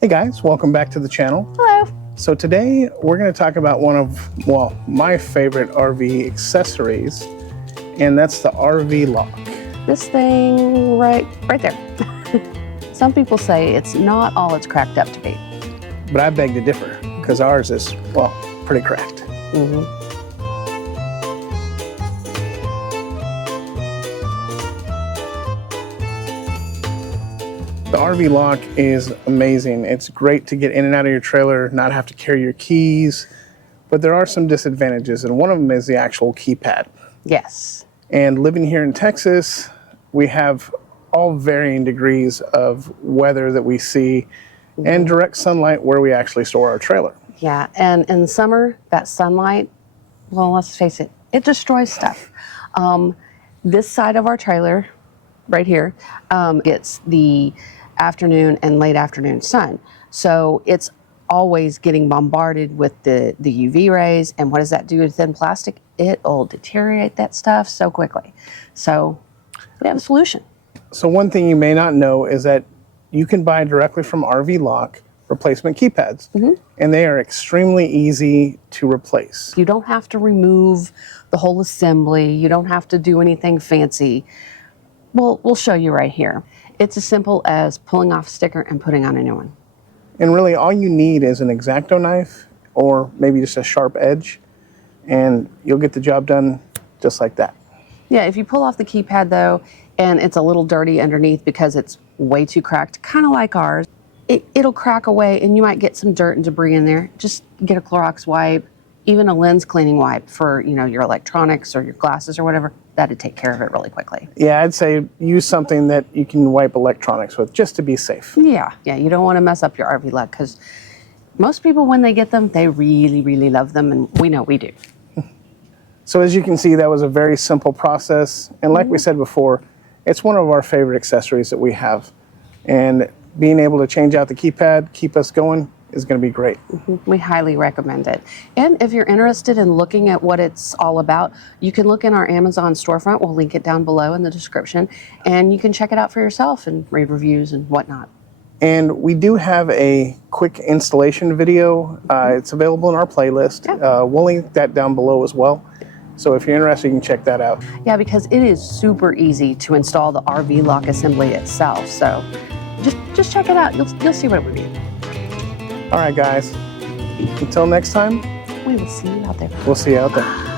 Hey guys, welcome back to the channel. Hello. So today we're going to talk about one of, well, my favorite RV accessories, and that's the RV lock. This thing right there. Some people say it's not all it's cracked up to be. But I beg to differ, because ours is, well, pretty cracked. Mm-hmm. The RV lock is amazing. It's great to get in and out of your trailer, not have to carry your keys, but there are some disadvantages, and one of them is the actual keypad. Yes. And living here in Texas, we have all varying degrees of weather that we see and direct sunlight where we actually store our trailer. Yeah, and in the summer, that sunlight, well, let's face it, it destroys stuff. This side of our trailer, right here, gets the afternoon and late afternoon sun. So it's always getting bombarded with the UV rays. And what does that do to thin plastic? It'll deteriorate that stuff so quickly. So we have a solution. So one thing you may not know is that you can buy directly from RV Lock replacement keypads, and they are extremely easy to replace. You don't have to remove the whole assembly. You don't have to do anything fancy. Well, we'll show you right here. It's as simple as pulling off a sticker and putting on a new one. And really all you need is an X-Acto knife or maybe just a sharp edge, and you'll get the job done just like that. Yeah, if you pull off the keypad though, and it's a little dirty underneath because it's way too cracked, kind of like ours, it'll crack away and you might get some dirt and debris in there. Just get a Clorox wipe, even a lens cleaning wipe for, you know, your electronics or your glasses or whatever. That'd take care of it really quickly. Yeah, I'd say use something that you can wipe electronics with just to be safe. Yeah, you don't want to mess up your RV lock because most people, when they get them, they really, really love them, and we know we do. So as you can see, that was a very simple process. And like we said before, it's one of our favorite accessories that we have. And being able to change out the keypad, keep us going, is going to be great. We highly recommend it. And if you're interested in looking at what it's all about, you can look in our Amazon storefront. We'll link it down below in the description. And you can check it out for yourself and read reviews and whatnot. And we do have a quick installation video. It's available in our playlist. Yeah. We'll link that down below as well. So if you're interested, you can check that out. Yeah, because it is super easy to install the RV lock assembly itself. So just check it out. You'll see what we mean. All right, guys. Until next time, We will see you out there. we'll see you out there.